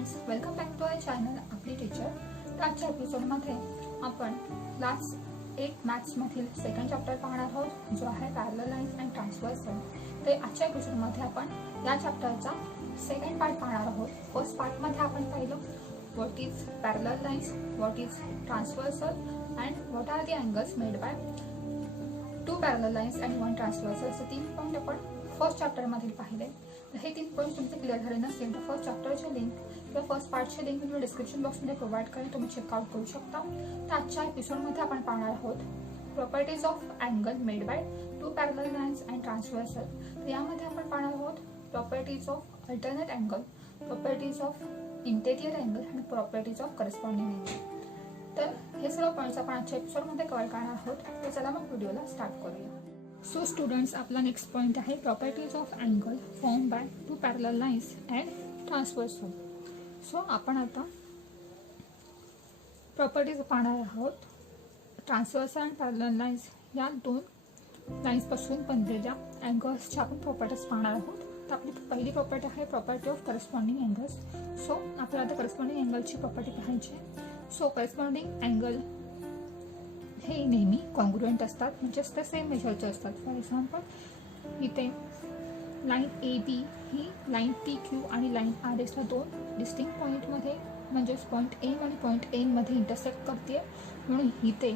Friends, welcome back to our channel आपली teacher. तर आजच्या एपिसोडमध्ये आपण क्लास 8 मॅथ्समधील सेकंड चॅप्टर पाहणार आहोत, जो आहे पॅरलल लाईन्स अँड ट्रान्सव्हर्सल. ते आजच्या एपिसोडमध्ये आपण या चॅप्टरचा सेकंड पार्ट पाहणार आहोत. फर्स्ट पार्टमध्ये आपण पाहिलं what is parallel lines, what is transversal and what are the angles made by two parallel lines and one transversal. असे 3 पॉईंट आपण फर्स्ट चॅप्टरमधील पाहिले. तर हे 3 पॉईंट तुमचे क्लिअर झाले नसेल तर फर्स्ट चॅप्टरचे लिंक किंवा फर्स्ट पार्टचे लिंक मी डिस्क्रिप्शन बॉक्समध्ये प्रोव्हाइड करेल, तुम्ही चेकआउट करू शकता. तर आजच्या एपिसोडमध्ये आपण पाहणार आहोत properties of angle made by two parallel lines and transversal. तर यामध्ये आपण पाहणार आहोत properties of alternate angle, properties of interior angle आणि प्रॉपर्टीज ऑफ करस्पॉन्डिंग अँगल. तर हे सर्व पॉईंट्स आपण आजच्या एपिसोडमध्ये कव्हर करणार आहोत. तर चला मग व्हिडिओला स्टार्ट करूया. सो स्टुडंट्स, आपला नेक्स्ट पॉईंट आहे properties of angle form by two parallel lines and transversal. So आपण आता प्रॉपर्टीज पाहणार आहोत. ट्रान्सव्हर्सल अँड पॅरलल लाईन्स या 2 लाईन्सपासून बनलेल्या अँगल्सच्या आपण प्रॉपर्टीज पाहणार आहोत. तर आपली पहिली प्रॉपर्टी आहे property of corresponding angles. So आपल्याला आता करस्पॉन्डिंग अँगलची प्रॉपर्टी पाहायची आहे. सो करस्पॉन्डिंग अँगल हे नेहमी कॉन्ग्रुएंट असतात, म्हणजेच ते सेम मेजरचे असतात. फॉर एक्झाम्पल इथे लाईन ए बी ही लाईन पी क्यू आणि लाईन आर एसला 2 डिस्टिंक्ट पॉईंटमध्ये म्हणजेच पॉईंट एम आणि पॉईंट एनमध्ये इंटरसेक्ट करते. म्हणून इथे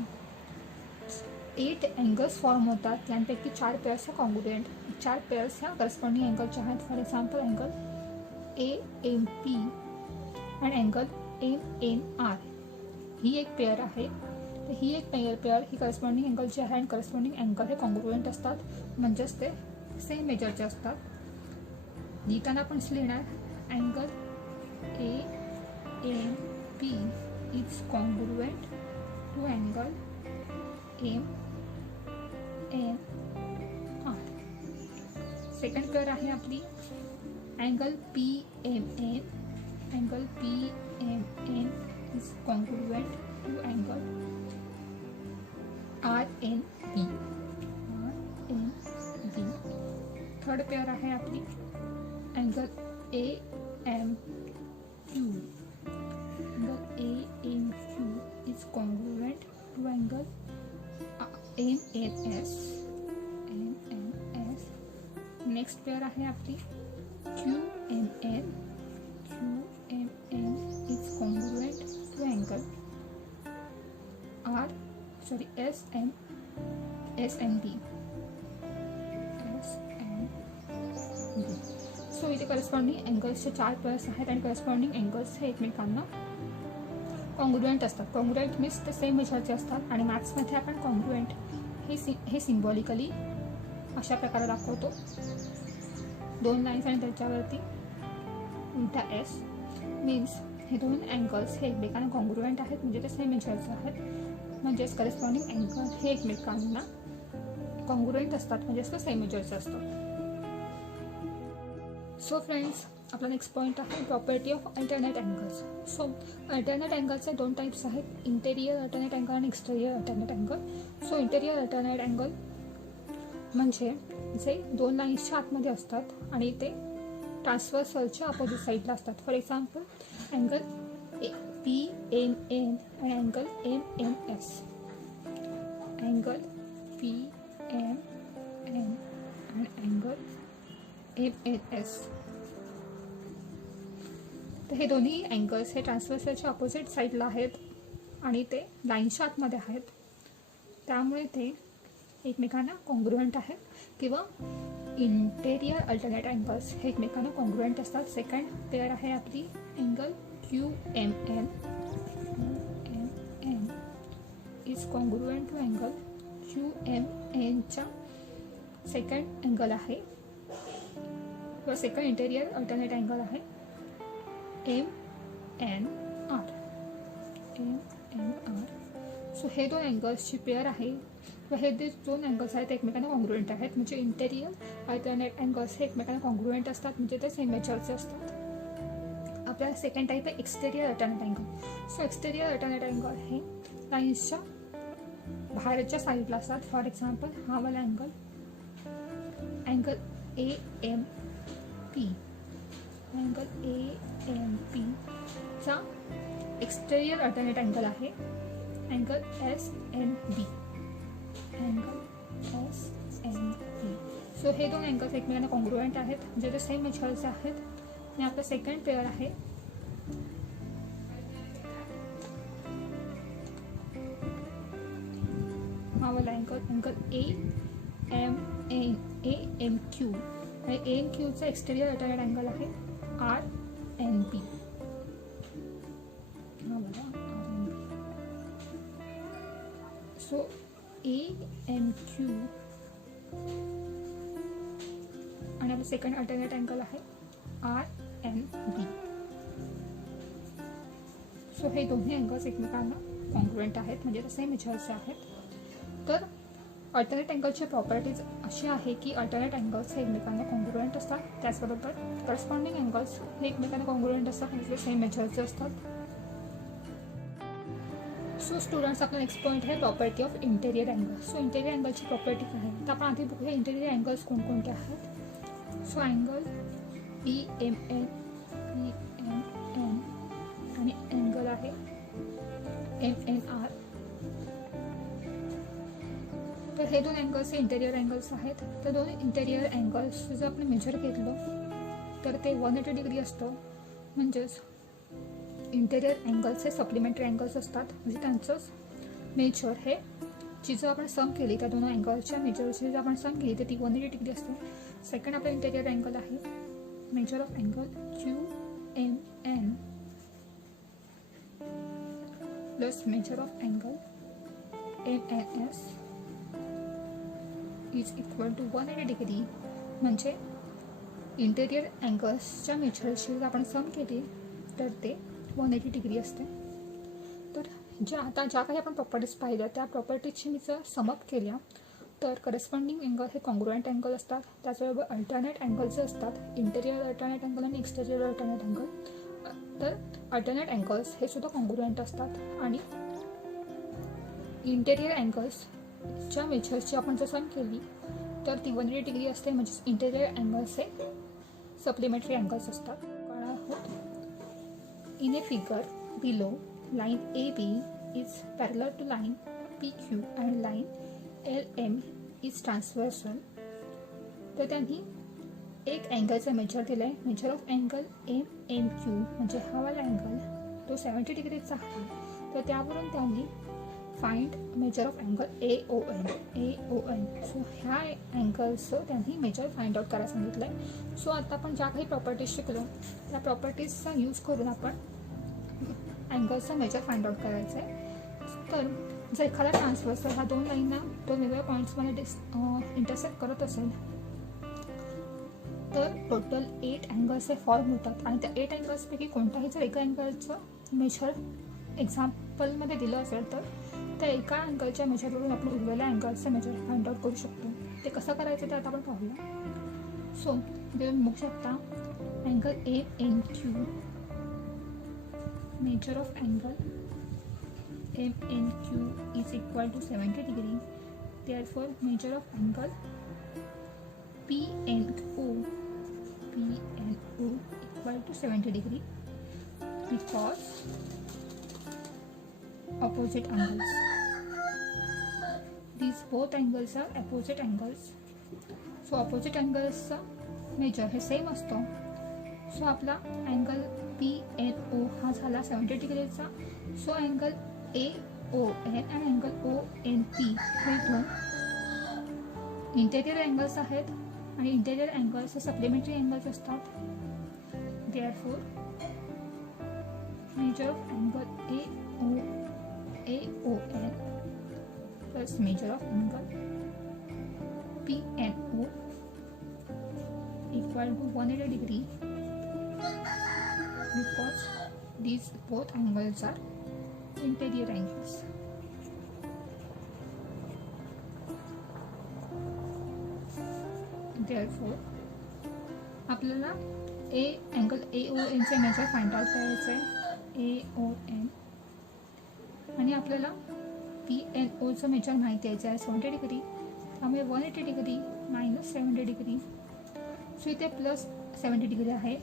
8 अँगल्स फॉर्म होतात. त्यांपैकी 4 पेअर्स ह्या कॉन्ग्रुएंट, 4 पेअर्स ह्या करस्पॉन्डिंग अँगलच्या आहेत. For example angle A M P and angle M N R ही एक पेअर आहे. तर ही एक पेअर ही करस्पॉन्डिंग अँगलची आहे आणि करस्पॉन्डिंग अँगल हे कॉन्ग्रुएंट असतात, म्हणजेच ते सेम मेजरचे असतात. लिहिताना आपण लिहिणार angle A M P is congruent to angle M N R. Second pair आहे आपली angle P M N. Angle P M N is congruent to angle R N B. Third pair आहे आपली angle A M Q. Angle A M Q is congruent to angle M N S. Next pair आहे आपली Q M N. Q M N is congruent to angle S N B. So इथे corresponding अँगल्सचे 4 pairs आहेत आणि corresponding angles हे एकमेकांना congruent असतात. Congruent means ते same मेजरचे असतात आणि मॅथ्समध्ये आपण कॉन्ग्रुएंट हे सिम्बॉलिकली अशा प्रकारे दाखवतो. 2 लाईन्स आणि त्याच्यावरती उलटा एस मीन्स हे 2 अँगल्स हे एकमेकांना कॉन्ग्रुएंट आहेत, म्हणजे ते सेम मेजरचे आहेत. म्हणजेच करस्पॉन्डिंग अँगल हे एकमेकांना कॉन्ग्रुएंट असतात, म्हणजेच ते सेम मेजरचे असतात. सो फ्रेंड्स, आपला नेक्स्ट पॉईंट आहे property of alternate angles. So alternate अँगलचे 2 टाईप्स आहेत, इंटेरियर अल्टरनेट अँगल आणि exterior alternate angle. So interior alternate angle म्हणजे जे 2 लाईन्सच्या आतमध्ये असतात आणि ते ट्रान्सव्हर्सलच्या अपोजिट साईडला असतात. For example angle P M N आणि angle M N S. Angle P M N आणि अँगल एम एन एस. तर हे दोन्ही अँगल्स हे ट्रान्सव्हर्सलच्या अपोजिट साईडला आहेत आणि ते लाईनच्या आतमध्ये आहेत, त्यामुळे ते एकमेकांना कॉन्ग्रुएंट आहेत. किंवा इंटेरियर अल्टरनेट अँगल्स हे एकमेकांना कॉन्ग्रुएंट असतात. सेकंड पेअर आहे आपली angle Q M N. M N is congruent to angle Q M एनच्या सेकंड अँगल आहे किंवा सेकंड इंटेरियर अल्टरनेट अँगल आहे M N R. M N R. So हे 2 अँगल्सची पेअर आहे व हे 2 अँगल्स आहेत एकमेकांना कॉन्ग्रुएंट आहेत, म्हणजे इंटेरियर अल्टरनेट अँगल्स हे एकमेकांना कॉन्ग्रुएंट असतात, म्हणजे ते सेम मेजरचे असतात. आपल्याला सेकंड टाईप आहे exterior alternate angle. So exterior alternate angle हे लाईन्सच्या बाहेरच्या साईडला असतात. फॉर एक्झाम्पल हा वाला angle A M P angle AMP चा एक्सटेरियर अल्टरनेट अँगल आहे angle SNB. Angle SNB. So हे दोन अँगल्स एकमेकांना कॉन्ग्रुएंट आहेत, म्हणजे ते सेम मेजर्स आहेत. आणि आपला सेकंड पेअर आहे हा वाला अँगल AMQ. आणि AMQचा एक्सटेरियर अल्टरनेट अँगल आहे RNB. हा वाला RNB. सो AMQ आणि आपला सेकंड अल्टरनेट अँगल आहे RNB. सो हे दोन्ही अँगल्स एकमेकांना कॉन्ग्रुएंट आहेत, म्हणजे सेम मेजर्सचे आहेत. तर अल्टरनेट अँगलची प्रॉपर्टीज अशी आहे की अल्टरनेट अँगल्स हे एकमेकांना कॉन्ग्रुएंट असतात, त्याचबरोबर करस्पॉन्डिंग अँगल्स हे एकमेकांना कॉन्ग्रुएंट असतात, म्हणजे सेम मेजर्सचे असतात. सो स्टुडंट्स, आपला नेक्स्ट पॉईंट आहे property of interior angle. So interior अँगलची प्रॉपर्टी काय आहे तर आपण आधी बघूया इंटेरियर अँगल्स कोणकोणते आहेत. सो अँगल EMN आणि अँगल आहे MNR. तर हे दोन अँगल्स हे इंटेरियर अँगल्स आहेत. तर दोन इंटेरियर अँगल्स जर आपण मेजर घेतलं तर ते 180 डिग्री असतं. म्हणजेच इंटेरियर अँगल्स हे सप्लिमेंटरी अँगल्स असतात, म्हणजे त्यांचं मेजर हे जी जर आपण सम केली त्या दोन अँगलच्या मेजरची जर आपण सम केली तर ती 180 डिग्री असते. सेकंड आपला इंटेरियर अँगल आहे measure of angle QMN plus measure of angle MNS is equal to 180 degree. म्हणजे इंटेरियर अँगल्सच्या मेजरशी जर आपण सम केली तर ते 180 डिग्री असते. तर ज्या काही आपण प्रॉपर्टीज पाहिल्या त्या प्रॉपर्टीजची मी जर समअप केल्या तर करस्पॉन्डिंग अँगल हे कॉन्ग्रुएंट अँगल असतात, त्याचबरोबर अल्टरनेट अँगल जे असतात इंटेरियर अल्टरनेट अँगल आणि एक्सटेरियर अल्टरनेट अँगल, तर अल्टरनेट अँगल्स हे सुद्धा कॉन्ग्रुएंट असतात. आणि इंटेरियर अँगल्सच्या मेजर्सची आपण जर सम केली तर ती 180 डिग्री असते, म्हणजेच इंटेरियर अँगल्स हे सप्लिमेंटरी अँगल्स असतात. कारण आहोत in a figure below line AB is parallel to line PQ and line LM is transversal. तर त्यांनी एक अँगलचं मेजर दिलं आहे, मेजर ऑफ अँगल MNQ, म्हणजे हा वाला अँगल तो 70 डिग्रीचा आहे. तर त्यावरून त्यांनी find major of angle AON. So ह्या अँगल्सचं त्यांनी मेजर फाइंड आउट करायला सांगितलं आहे. सो आता आपण ज्या काही प्रॉपर्टीज शिकलो त्या प्रॉपर्टीजचा यूज करून आपण अँगल्सचा मेजर फाइंड आउट करायचं आहे. तर जर एखादा ट्रान्सव्हर्सल हा दोन लाईनना दोन वेगवेगळ्या पॉईंट्समध्ये इंटरसेक्ट करत असेल तर टोटल 8 अँगल्स हे फॉर्म होतात. आणि त्या 8 अँगल्सपैकी कोणत्याही जर एका अँगलचं मेजर एक्झाम्पलमध्ये दिलं असेल तर त्या एका अँगलच्या मेजरवरून आपण उरलेल्या अँगल्सचं मेजर फाइंड आउट करू शकतो. ते कसं करायचं ते आता आपण पाहूया. सो तुम्ही बघू शकता angle MNQ, major of angle MNQ is equal to 70 degree. Therefore, measure of angle PNO equal to 70 degree because opposite angles. These both angles are opposite angles. So opposite angles measure हे same असतो. So आपला angle PNO हा झाला 70 डिग्रीचा. So angle AON आणि angle ONP हे दोन interior angles आहेत आणि इंटेरियर अँगल्स हे सप्लिमेंटरी अँगल्स असतात. Therefore major of angle AON plus measure of angle PNO equal to 180 degree because these both angles are interior angles. Therefore आपल्याला angle AON चे measure find out करायचं आहे AON आणि आपल्याला PNO चं major माहिती आहे 70 डिग्री. त्यामुळे 180 डिग्री मायनस 70 डिग्री. सो इथे प्लस 70 डिग्री आहे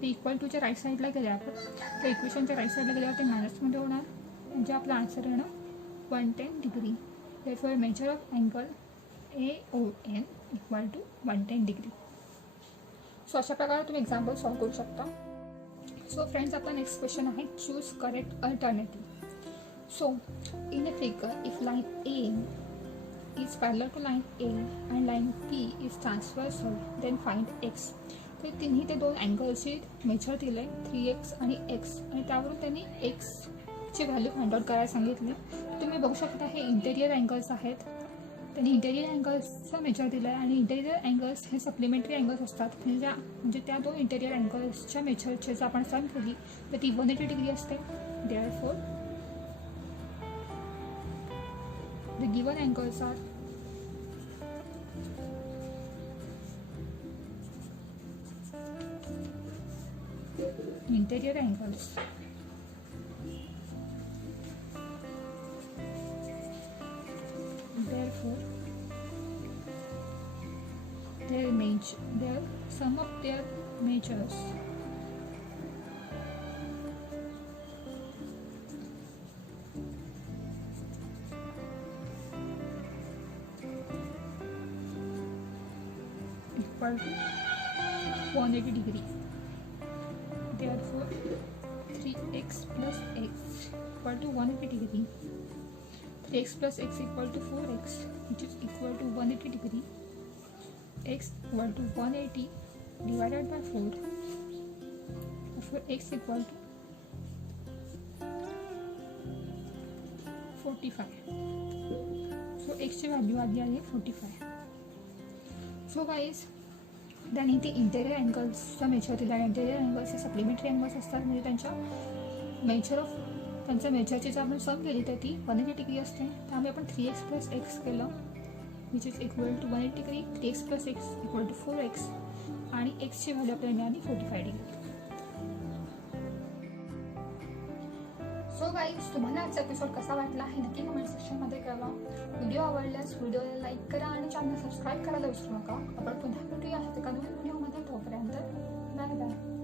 ते इक्वल टूच्या राईट साईडला गेले आपण, तर इक्वेशनच्या राईट साईडला गेल्यावर ते मायनसमध्ये होणार, म्हणजे आपला आन्सर येणं 110 degree. therefore measure of angle AON equal to 110 degree. So अशा प्रकारे तुम्ही एक्झाम्पल सॉल्व करू शकता. सो फ्रेंड्स, आपला नेक्स्ट क्वेश्चन आहे choose correct alternative. So in a figure if line A is parallel to line A and line P is transversal, then find x. तर तिन्ही ते दोन अँगलची मेजर दिले 3x आणि x, आणि त्यावरून त्यांनी एक्सची व्हॅल्यू फाइंड आउट करायला सांगितली. तुम्ही बघू शकता हे इंटेरियर अँगल्स आहेत. त्यांनी इंटेरियर अँगल्सचा मेजर दिला आहे, आणि इंटेरियर अँगल्स हे सप्लिमेंटरी अँगल्स असतात. म्हणजे त्या दोन इंटेरियर अँगल्सच्या मेजरची जर आपण सम केली तर ती 180 डिग्री असते. therefore the given angles are interior angles. Therefore their sum of their measures equal to 180 degree. Therefore 3x plus x equal to 180 degree. 3x plus x equal to 4x, which is equal to 180 degree. X equal to 180 divided by 4. Therefore x equal to 45. So x ची value आली आहे 45. So guys, त्यांनी ते interior अँगल्सचा major दिला. आणि interior angles हे supplementary angles असतात, म्हणजे त्यांच्या मेजरची जर आपण सम केली तर ती 180 डिग्री असते. त्यामुळे आपण 3x प्लस एक्स केलं, which is equal to 180 degree. 3x plus x equal to 4x, आणि एक्सची व्हॅल्यू आपल्याला मिळाली 45 डिग्री. सो गाईज, तुम्हाला आजचा एपिसोड कसा वाटला हे नक्की कमेंट सेक्शनमध्ये कळवा. व्हिडिओ आवडल्यास व्हिडिओला लाईक करा आणि चॅनल सबस्क्राईब करायला विसरू नका. आपण पुन्हा भेटूया एका नवीन व्हिडिओमध्ये. तोपर्यंत बाय बाय.